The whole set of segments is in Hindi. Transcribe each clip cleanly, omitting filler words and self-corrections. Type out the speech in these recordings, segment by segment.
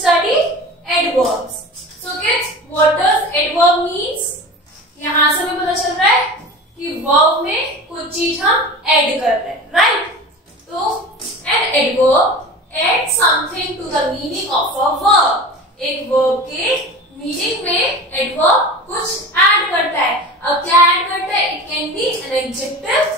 study adverbs. So kids, what does adverb means? यहाँ से हमें पता चल रहा है कि verb में कुछ चीज हम ऐड कर रहे हैं, right? तो an adverb adds something to the meaning of a verb. एक verb के मीनिंग में adverb कुछ ऐड करता है. अब क्या ऐड करता है? It can be an adjective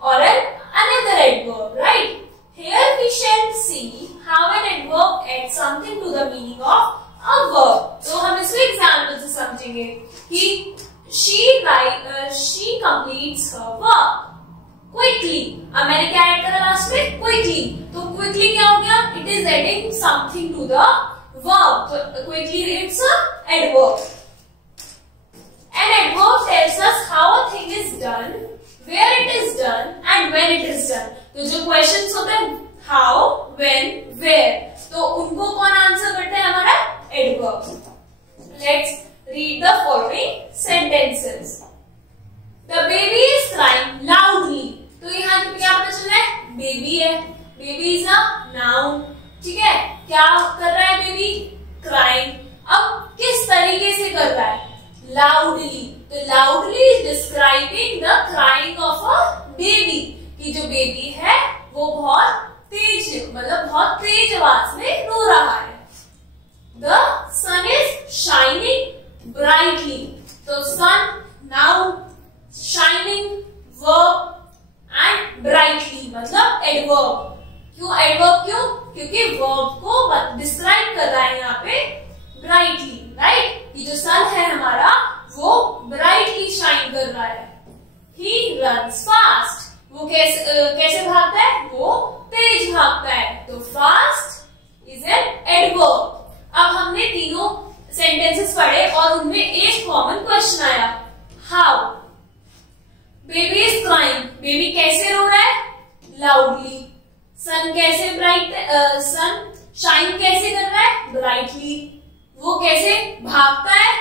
or another adverb, right? Here we shall see how an adverb adds something to the meaning of a verb. तो हम इसको एग्जाम्पल से समझेंगे कि she completes her work quickly. अब मैंने क्या ऐड करा लास्ट में? quickly. तो quickly क्या हो गया? It is adding something to the verb. तो quickly it's an adverb. An adverb tells us how a thing is done, where it is done and when it is done. तो जो क्वेश्चंस होते हैं how, when, where, तो उनको कौन आंसर करते हैं? हमारा adverb. Let's read the following sentences. The baby is crying loudly. तो यहाँ क्या पता चल रहा है? बेबी है. Baby is a noun. ठीक है. क्या कर रहा है बेबी? क्राइंग. अब किस तरीके से कर रहा है? लाउडली. तो loudly is describing the crying of a baby. कि जो बेबी है वो बहुत तेज, मतलब बहुत तेज आवाज में रो रहा है. The sun is shining brightly. तो sun, noun, shining, verb and brightly मतलब adverb. क्यों adverb? क्यों? क्योंकि verb को डिस्क्राइब कर रहा है यहाँ पे brightly, right? ये जो sun है हमारा वो brightly shine कर रहा है. He runs fast. वो कैसे भागता है? वो तेज भागता है. तो fast is an adverb. अब हमने तीनों सेंटेंसेस पढ़े और उनमें एक कॉमन क्वेश्चन आया. How. Baby is crying. Baby कैसे रो रहा है? लाउडली. सन कैसे सन शाइन कैसे कर रहा है? ब्राइटली. वो कैसे भागता है?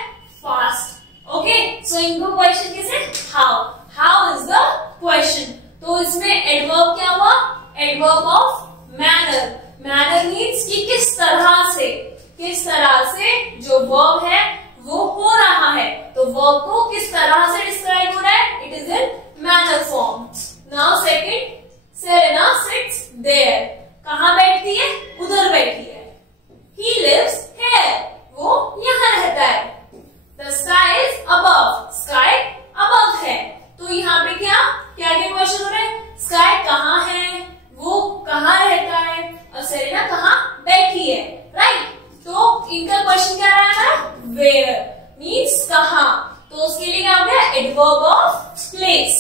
फास्ट. ओके, सो इनको क्वेश्चन कैसे? How. How is the question. तो इसमें एडवर्ब क्या हुआ? Adverb of manner. Manner means कि किस तरह से जो वर्ब है वो हो रहा है. तो वर्ब को किस तरह से डिस्क्राइब हो रहा है? It is in manner form. Now second, Serena sits there. कहां बैठती है? उधर बैठी है. He lives here. वो यहां रहता है. The sky is above. Sky above है. तो यहाँ पे क्या क्वेश्चन हो रहा है? स्काई कहाँ है? वो कहाँ रहता है? और सेरेना कहाँ बैठी है, राइट? तो इनका क्वेश्चन क्या रहा है? वेयर मीन्स कहाँ. तो उसके लिए क्या हो गया? Adverb of place.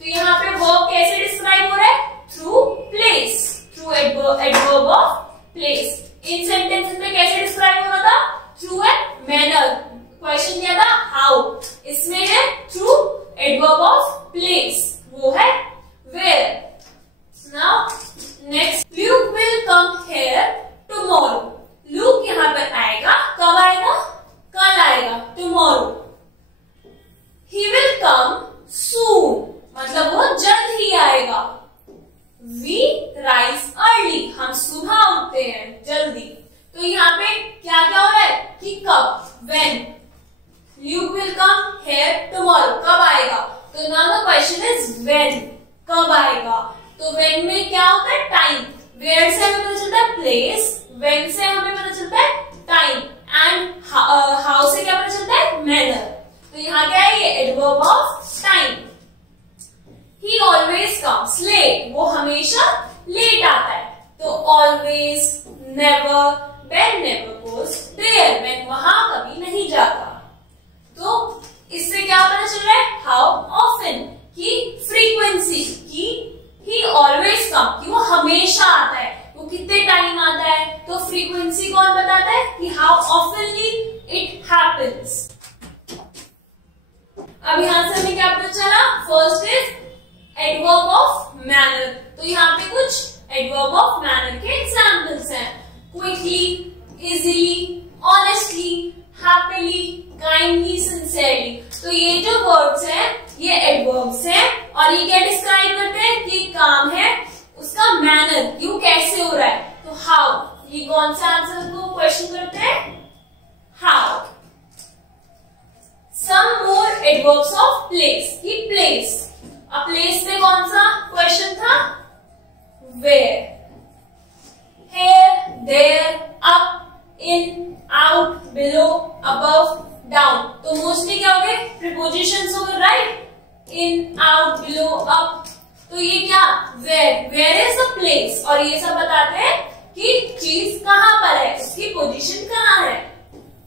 तो यहाँ पे वर्ब कैसे डिस्क्राइब हो रहा है? Through place. Through adverb of place. In sentences में कैसे डिस्क्राइब हो रहा था? Through a manner. क्वेश्चन क्या था? हाउ. इसमें है थ्रू एडवर्ब ऑफ प्लेस. वो है where. Now next, Luke will come here tomorrow. Luke यहाँ पर आएगा. कब आएगा? कल आएगा. Tomorrow. He will come soon. मतलब वो जल्द ही आएगा. We rise early. हम सुबह उठते हैं जल्दी. तो यहाँ पे क्या क्या हो रहा है? कि कब, when. Luke will come here tomorrow. कब आएगा? तो now the question is when. कब आएगा? तो व्हेन में क्या होता है? टाइम. वेयर से हमें पता चलता है प्लेस. व्हेन से हमें पता चलता है टाइम. एंड हाउ से क्या पता चलता है? मैनर. तो यहाँ क्या है? ये adverb of time. He always comes late. वो हमेशा लेट आता है. तो always, never, when never goes there. When वहां कभी नहीं जाता. तो इससे क्या पता चल रहा है? हाउ ऑफन की फ्रीक्वेंसी. की ही ऑलवेज कम, कि वो हमेशा आता है. वो कितने टाइम आता है? तो फ्रीक्वेंसी कौन बताता है? कि हाउ ऑफनली इट हैपेंस. अब यहां से हमें क्या पता चला? First is adverb of manner. तो यहाँ पे कुछ एडवर्ब ऑफ मैनर के एग्जाम्पल्स हैं. Quickly, easily, honestly, happily, kindly, sincerely. तो ये जो वर्ड्स हैं ये एडवर्ब्स हैं और ये क्या डिस्क्राइब करते हैं? कि काम है उसका मैनर, क्यों, कैसे हो रहा है. तो हाउ, ये कौन सा आंसर को क्वेश्चन करते हैं? How. Some more adverbs of place, की प्लेस, अब प्लेस में कौन सा क्वेश्चन था? Where, here, there, up, in, out, below, above, down. तो मोस्टली क्या हो गए? प्रीपोजिशंस हो गए, right? In, out, below, up. तो ये क्या? वेयर इज द प्लेस, और ये सब बताते हैं कि चीज कहां पर है, उसकी पोजीशन कहां है।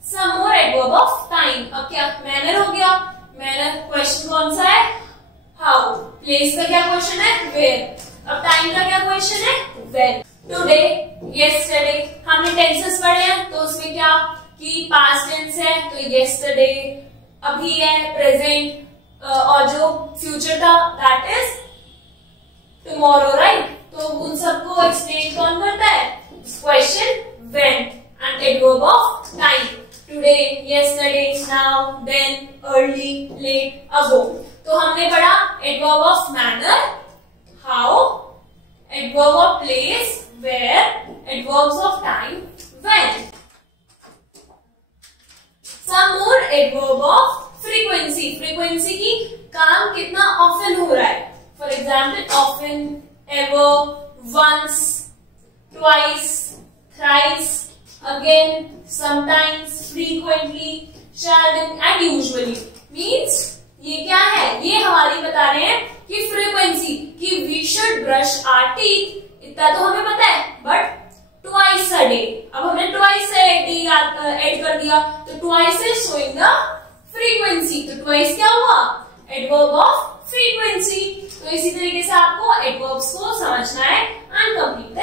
सम मोर एडवर्ब ऑफ टाइम, अब क्या? मैनर हो गया। मैनर क्वेश्चन कौन सा है? हाउ। प्लेस का क्या क्वेश्चन है? वेयर। अब टाइम का क्या क्वेश्चन है? व्हेन। टुडे, यस्टरडे, हमने टेंसेस पढ़े हैं, तो उसमें क्या कि पास्ट टेंस है तो यस्टरडे, अभी है प्रेजेंट, और जो फ्यूचर था दैट इज टुमारो, राइट? तो उन सबको एक्सप्लेन कौन करता है? Question when. And adverb of time, today, yesterday, now, then, early, late, ago. तो हमने पढ़ा adverb of manner, how, adverb of place, where, adverbs of time, when. Some more adverb of frequency, frequency की काम कितना ऑफन हो रहा है। For example often, ever, once, twice, thrice, again, sometimes, frequently, seldom and usually. Means ये क्या है? ये हमारी बता रहे हैं कि फ्रीक्वेंसी, कि we should brush our teeth, इतना तो हमें पता है, बट ट्वाइस अ डे। अब हमने ट्वाइस ऐड कर दिया, तो twice is showing the frequency. तो ट्वाइस क्या हुआ? Adverb of frequency. तो इसी तरीके से आपको एडवर्ब्स को समझना है एंड कंप्लीट